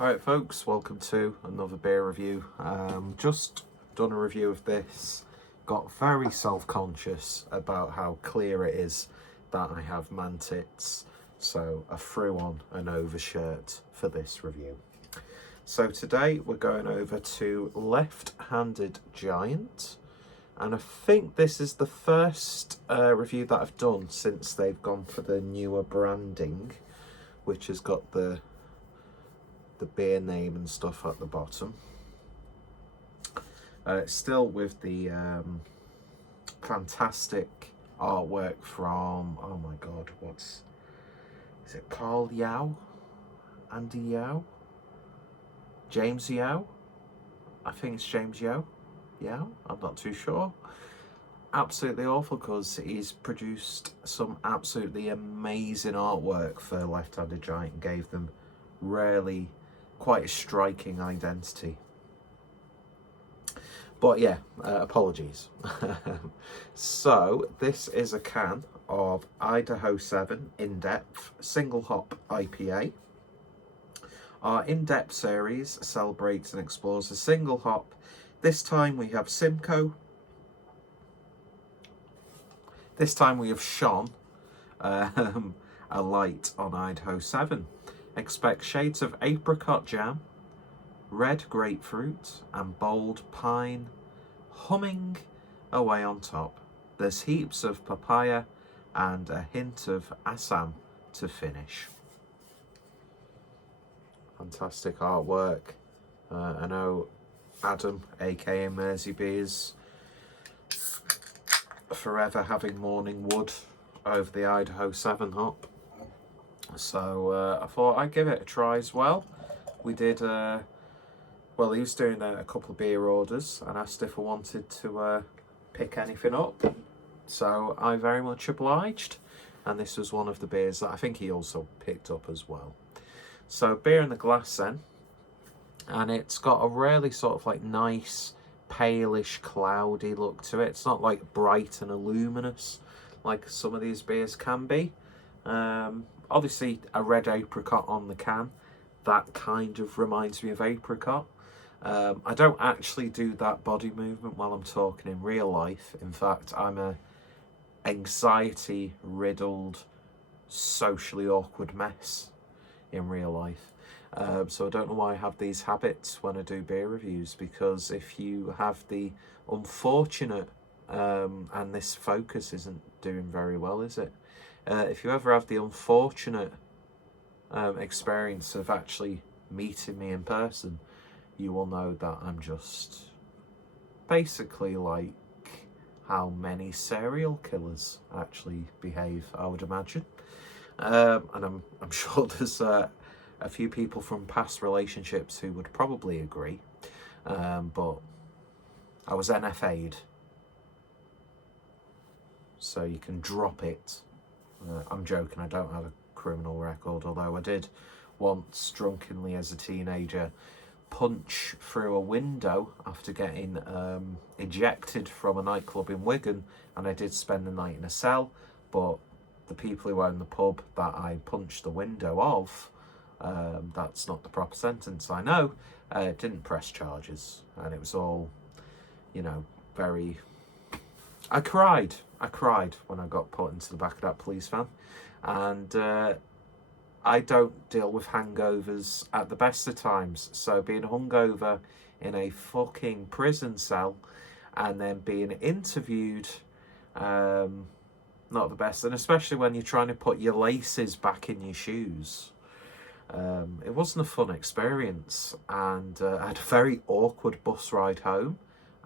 Alright folks, welcome to another beer review. Just done a review of this. Got very self-conscious about how clear it is that I have man tits, so I threw on an overshirt for this review. So today we're going over to Left-Handed Giant, and I think this is the first review that I've done since they've gone for the newer branding, which has got the beer name and stuff at the bottom. Still with the fantastic artwork from, oh my god, is it Carl Yao? Andy Yao? James Yao? I think it's James Yao. I'm not too sure. Absolutely awful, because he's produced some absolutely amazing artwork for Left-Handed Giant and gave them really quite a striking identity. But yeah, apologies. So this is a can of Idaho 7 In-Depth Single Hop IPA. Our In-Depth series celebrates and explores a single hop. This time we have Simcoe. This time we have shone a light on Idaho 7. Expect shades of apricot jam, red grapefruit and bold pine humming away on top. There's heaps of papaya and a hint of Assam to finish. Fantastic artwork. I know Adam, aka Mersey Beers, forever having morning wood over the Idaho 7 hop. So I thought I'd give it a try as well. We did, well, he was doing a couple of beer orders and asked if I wanted to pick anything up. So I very much obliged. And this was one of the beers that I think he also picked up as well. So beer in the glass then. And it's got a really sort of like nice, palish, cloudy look to it. It's not like bright and luminous like some of these beers can be. Obviously a red apricot on the can, that kind of reminds me of apricot. I don't actually do that body movement while I'm talking in real life. In fact, I'm a anxiety riddled, socially awkward mess in real life. So I don't know why I have these habits when I do beer reviews, because if you have the unfortunate, and this focus isn't doing very well, is it? If you ever have the unfortunate experience of actually meeting me in person, you will know that I'm just basically like how many serial killers actually behave, I would imagine. And I'm sure there's a few people from past relationships who would probably agree. But I was NFA'd, so you can drop it. I'm joking, I don't have a criminal record, although I did once drunkenly as a teenager punch through a window after getting ejected from a nightclub in Wigan, and I did spend the night in a cell, but the people who own the pub that I punched the window of, that's not the proper sentence, I know, didn't press charges, and it was all, you know, very... I cried when I got put into the back of that police van, and I don't deal with hangovers at the best of times, so being hungover in a fucking prison cell and then being interviewed, not the best, and especially when you're trying to put your laces back in your shoes. It wasn't a fun experience, and I had a very awkward bus ride home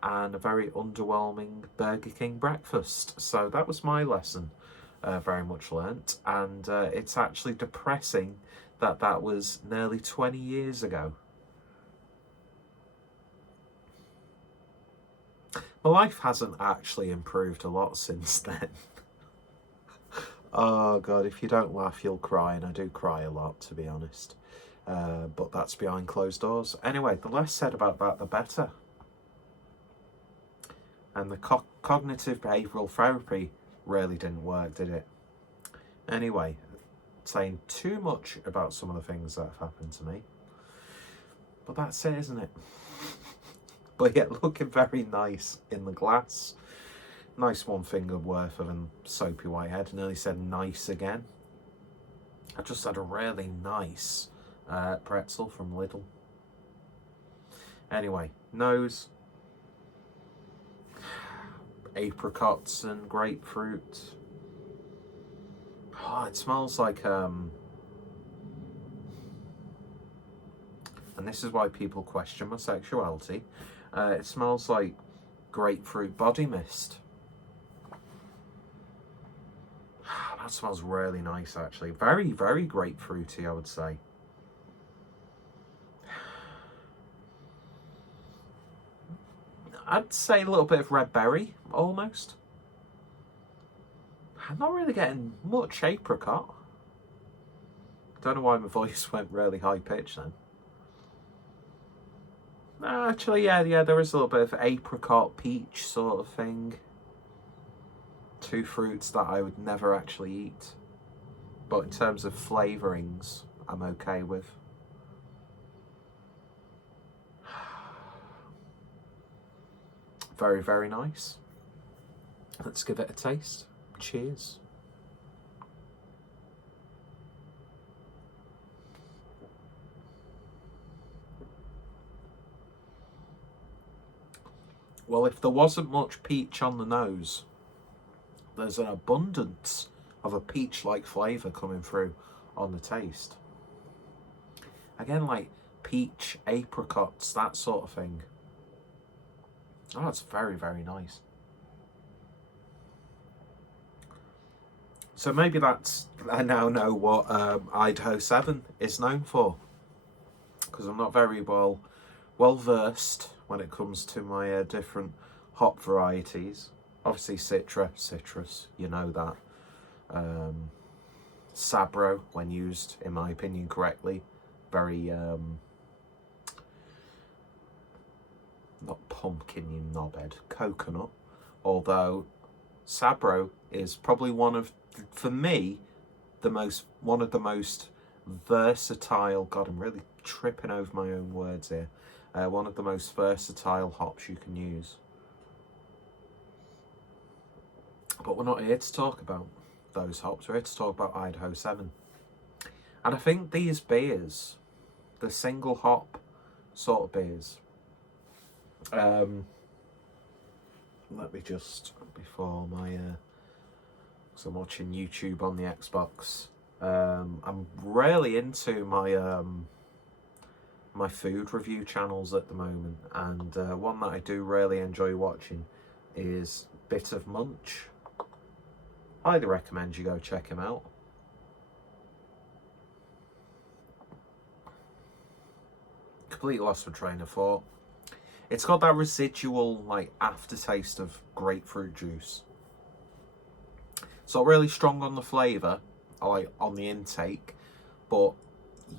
and a very underwhelming Burger King breakfast. So that was my lesson, very much learnt. And it's actually depressing that that was nearly 20 years ago. My life hasn't actually improved a lot since then. Oh God, if you don't laugh, you'll cry, and I do cry a lot, to be honest. But that's behind closed doors. Anyway, the less said about that, the better. And the cognitive behavioural therapy really didn't work, did it? Anyway, saying too much about some of the things that have happened to me. But that's it, isn't it? But yeah, looking very nice in the glass. Nice one finger worth of a soapy white head. Nearly said nice again. I just had a really nice pretzel from Lidl. Anyway, nose, apricots and grapefruit. Oh, it smells like and this is why people question my sexuality. It smells like grapefruit body mist. That smells really nice, actually. Very, very grapefruity, I would say. I'd say a little bit of red berry, almost. I'm not really getting much apricot. Don't know why my voice went really high pitched then. Actually, yeah, there is a little bit of apricot, peach sort of thing. Two fruits that I would never actually eat. But in terms of flavourings, I'm okay with. Very, very nice. Let's give it a taste. Cheers. Well, if there wasn't much peach on the nose, there's an abundance of a peach-like flavour coming through on the taste. Again, like peach, apricots, that sort of thing. Oh, that's very, very nice. So maybe I now know what Idaho 7 is known for. Because I'm not very well versed when it comes to my different hop varieties. Obviously citrus, you know that. Sabro, when used, in my opinion, correctly, very not pumpkin, you knobhead, coconut. Although Sabro is probably for me, one of the most versatile. God, I'm really tripping over my own words here. One of the most versatile hops you can use. But we're not here to talk about those hops. We're here to talk about Idaho 7. And I think these beers, the single hop sort of beers, let me just, before my, because I'm watching YouTube on the Xbox, I'm really into my my food review channels at the moment, and one that I do really enjoy watching is Bit of Munch. Highly recommend you go check him out. Completely lost my train of thought. It's got that residual like aftertaste of grapefruit juice. It's not really strong on the flavour, like on the intake, but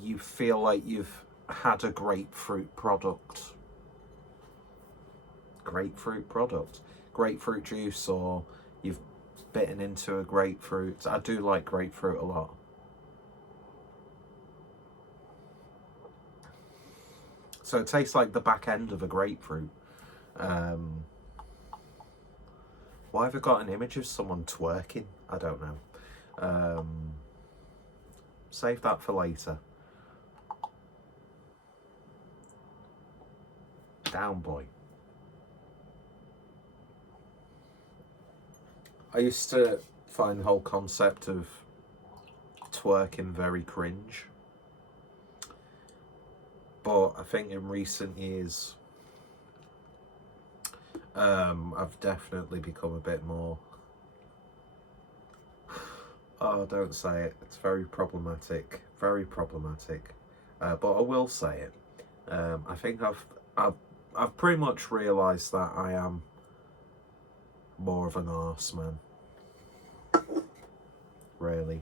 you feel like you've had a grapefruit product. Grapefruit juice, or you've bitten into a grapefruit. I do like grapefruit a lot. So it tastes like the back end of a grapefruit. Why have I got an image of someone twerking? I don't know. Save that for later. Down, boy. I used to find the whole concept of twerking very cringe. But I think in recent years, I've definitely become a bit more... Oh, don't say it. It's very problematic. Very problematic. But I will say it. I think I've pretty much realised that I am more of an arse man. Really.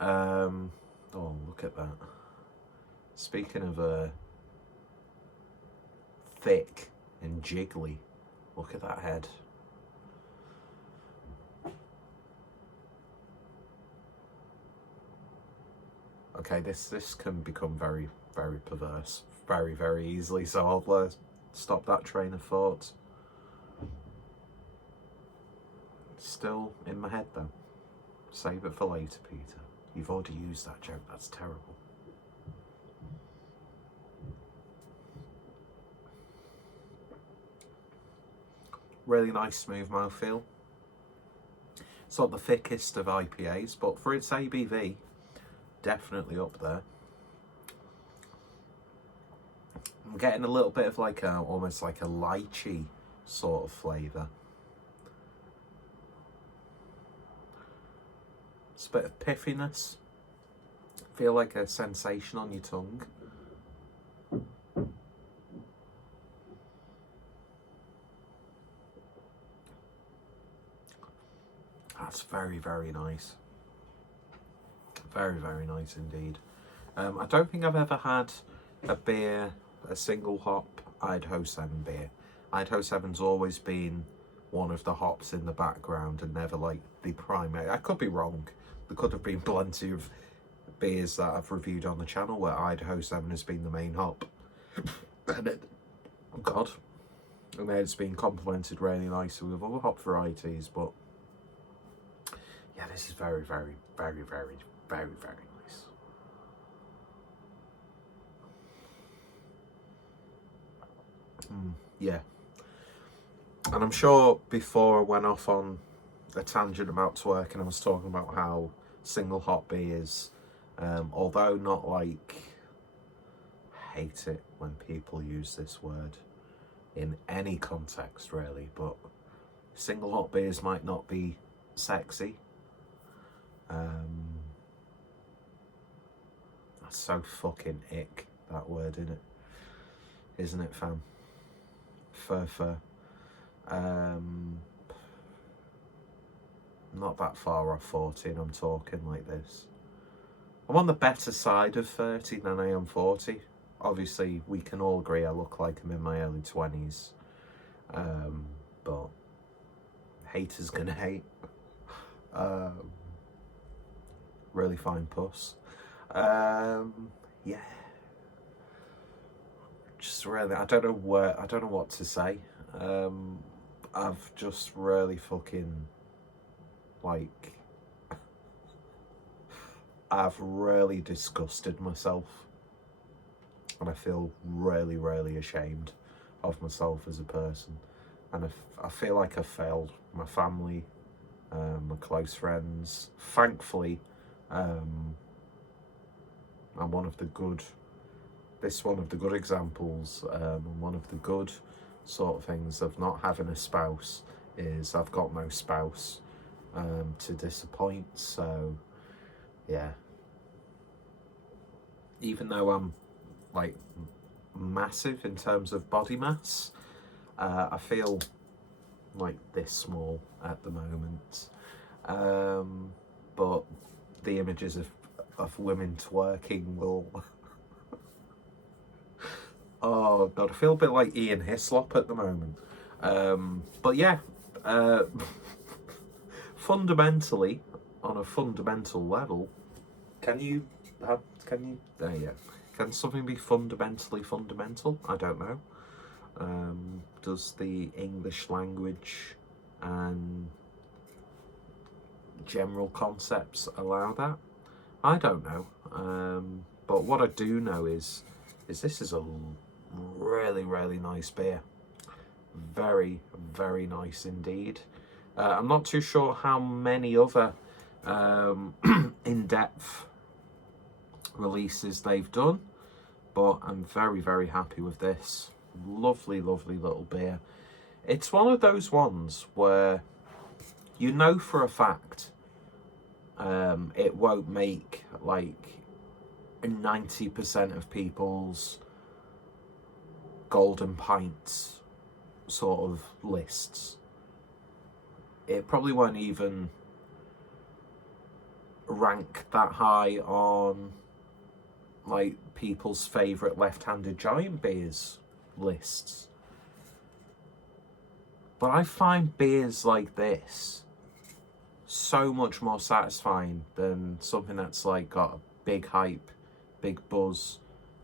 Oh, look at that. Speaking of thick and jiggly, look at that head. Okay, this can become very, very perverse very, very easily, so I'll stop that train of thought. Still in my head though. Save it for later, Peter. You've already used that joke, that's terrible. Really nice smooth mouthfeel. It's not the thickest of IPAs, but for its ABV, definitely up there. I'm getting a little bit of like almost like a lychee sort of flavour. It's a bit of piffiness. Feel like a sensation on your tongue. That's very, very nice. Very, very nice indeed. I don't think I've ever had a beer, a single hop Idaho 7 beer. Idaho 7's always been one of the hops in the background and never like the primary. I could be wrong. There could have been plenty of beers that I've reviewed on the channel where Idaho 7 has been the main hop. And it, oh God. And then it's been complemented really nicely with other hop varieties, but yeah, this is very, very, very, very, very, very nice. Yeah. And I'm sure before I went off on a tangent about twerking, I was talking about how single hop beers, although not like, hate it when people use this word in any context really, but single hop beers might not be sexy. That's so fucking ick, that word, isn't it, fam? Fur. Not that far off 40 and I'm talking like this. I'm on the better side of 30 than I am 40. Obviously, we can all agree I look like I'm in my early 20s. But haters gonna hate. Really fine puss. Yeah. Just really, I don't know what to say. I've just really fucking, like, I've really disgusted myself. And I feel really, really ashamed of myself as a person. And I feel like I've failed my family, my close friends. Thankfully, I'm one of the good examples, and one of the good sort of things of not having a spouse is I've got no spouse to disappoint. So yeah, even though I'm like massive in terms of body mass, I feel like this small at the moment, but the images of women twerking will oh God, I feel a bit like Ian Hislop at the moment. But yeah, fundamentally, on a fundamental level, can something be fundamentally fundamental? I don't know. Does the English language and general concepts allow that? I don't know. But what I do know is this is a really, really nice beer. Very, very nice indeed. I'm not too sure how many other in-depth releases they've done, but I'm very, very happy with this. Lovely, lovely little beer. It's one of those ones where you know for a fact it won't make like 90% of people's golden pints sort of lists. It probably won't even rank that high on like people's favourite left-handed giant beers lists. But I find beers like this so much more satisfying than something that's like got a big hype, big buzz,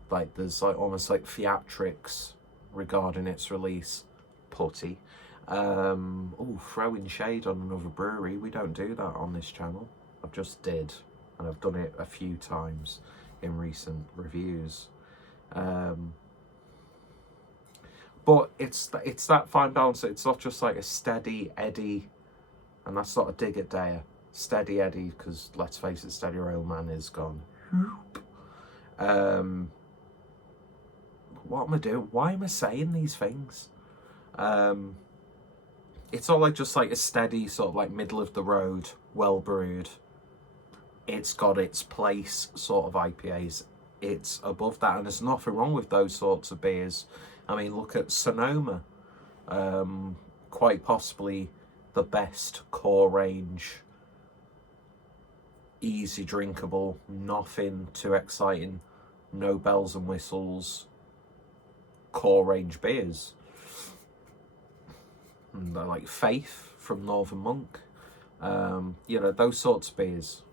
Like there's like almost like theatrics regarding its release. Putty. Throwing shade on another brewery. We don't do that on this channel. I've just did, and I've done it a few times in recent reviews. But it's that fine balance. It's not just like a steady eddy, and that's not a dig at Daya. Steady eddy, because let's face it, Steady Railman is gone. What am I doing? Why am I saying these things? It's not like just like a steady sort of like middle of the road, well brewed. It's got its place sort of IPAs. It's above that, and there's nothing wrong with those sorts of beers. I mean, look at Sonoma. Quite possibly the best core range, easy drinkable, nothing too exciting, no bells and whistles, core range beers. And they're like Faith from Northern Monk. You know, those sorts of beers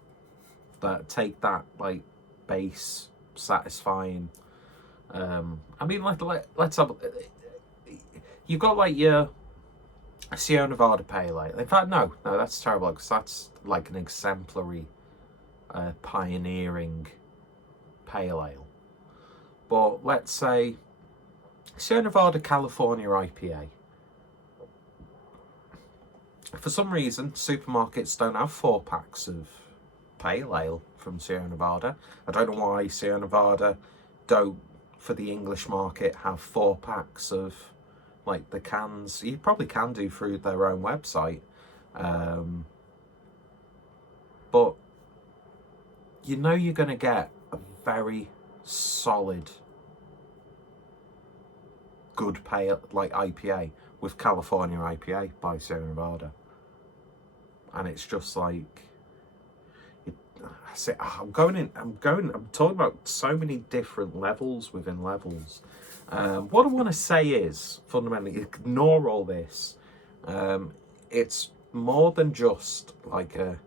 that take that like base, satisfying. I mean, let's have. You got like your Sierra Nevada Pale Ale. In fact, no, that's terrible because that's like an exemplary, pioneering pale ale. But let's say Sierra Nevada California IPA. For some reason, supermarkets don't have 4-packs of pale ale from Sierra Nevada. I don't know why Sierra Nevada don't, for the English market, have 4-packs of like the cans. You probably can do through their own website. But you know you're going to get a very solid, good pale like IPA with California IPA by Sierra Nevada. And it's just like, I'm talking about so many different levels within levels. What I want to say is, fundamentally, ignore all this. It's more than just like a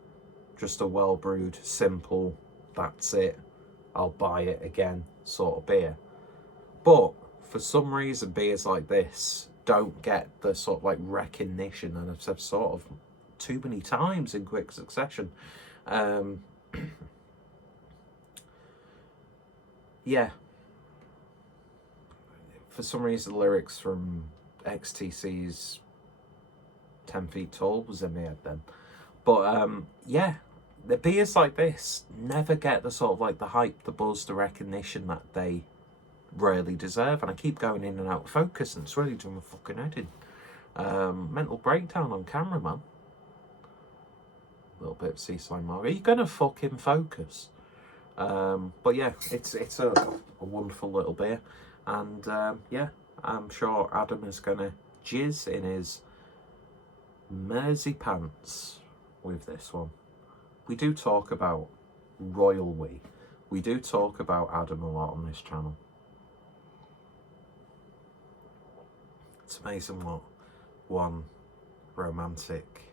well-brewed, simple, that's it, I'll buy it again sort of beer. But for some reason, beers like this don't get the sort of like recognition, and I've said sort of too many times in quick succession. Yeah. For some reason, the lyrics from XTC's 10 Feet Tall was in my head then. But yeah, the beers like this never get the sort of like the hype, the buzz, the recognition that they really deserve. And I keep going in and out of focus, and it's really doing my fucking head in. Mental breakdown on camera, man. A little bit of Seaside Margaret. Are you gonna fucking focus? But yeah, it's a wonderful little beer, and yeah, I'm sure Adam is gonna jizz in his Mersey pants with this one. We do talk about royal we. We do talk about Adam a lot on this channel. It's amazing what one romantic,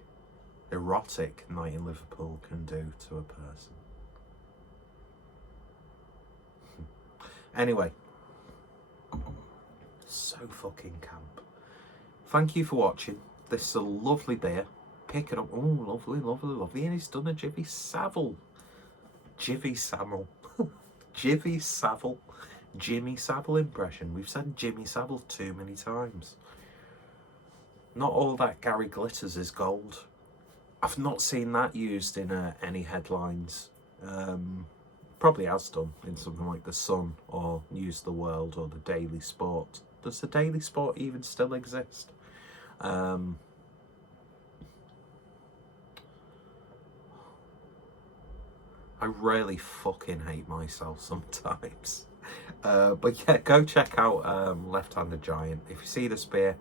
erotic night in Liverpool can do to a person. Anyway, so fucking camp. Thank you for watching. This is a lovely beer. Pick it up. Oh, lovely, lovely, lovely. And he's done a Jivvy Savile. Jimmy Savile impression. We've said Jimmy Savile too many times. Not all that Gary glitters is gold. I've not seen that used in any headlines. Probably has done in something like The Sun or News of the World or the Daily Sport. Does the Daily Sport even still exist? I really fucking hate myself sometimes. But yeah, go check out Left-Handed Giant. If you see this beer,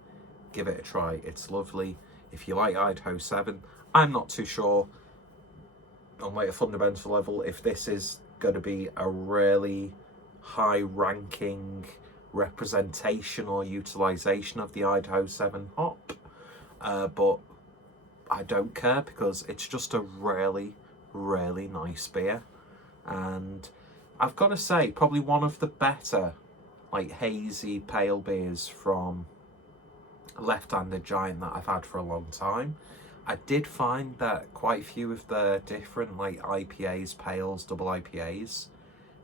give it a try. It's lovely. If you like Idaho 7, I'm not too sure on like a fundamental level if this is going to be a really high ranking representation or utilization of the Idaho 7 hop, but I don't care because it's just a really, really nice beer, and I've got to say, probably one of the better, like, hazy pale beers from Left-Handed Giant that I've had for a long time. I did find that quite a few of the different, like, IPAs, pales, double IPAs,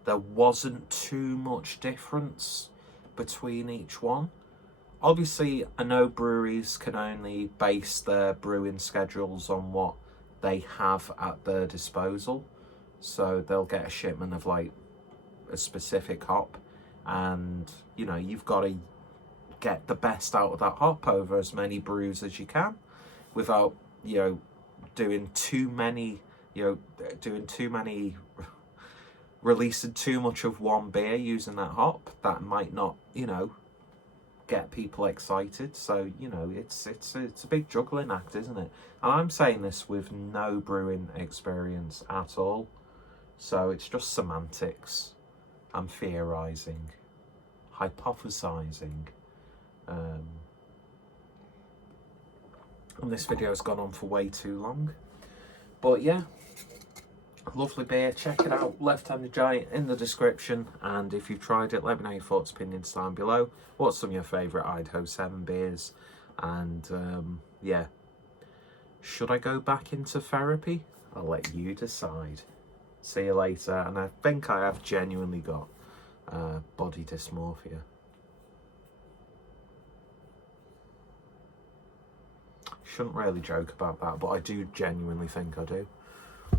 there wasn't too much difference between each one. Obviously, I know breweries can only base their brewing schedules on what they have at their disposal. So they'll get a shipment of, like, a specific hop, and, you know, you've got to get the best out of that hop over as many brews as you can without, you know, doing too many, releasing too much of one beer using that hop. That might not, you know, get people excited. So, you know, it's a big juggling act, isn't it? And I'm saying this with no brewing experience at all, so it's just semantics. I'm theorizing, hypothesizing, and this video has gone on for way too long. But yeah, lovely beer. Check it out. Left-Handed Giant in the description. And if you've tried it, let me know your thoughts, opinions down below. What's some of your favourite Idaho 7 beers? And yeah, should I go back into therapy? I'll let you decide. See you later. And I think I have genuinely got body dysmorphia. Shouldn't really joke about that, but I do genuinely think I do.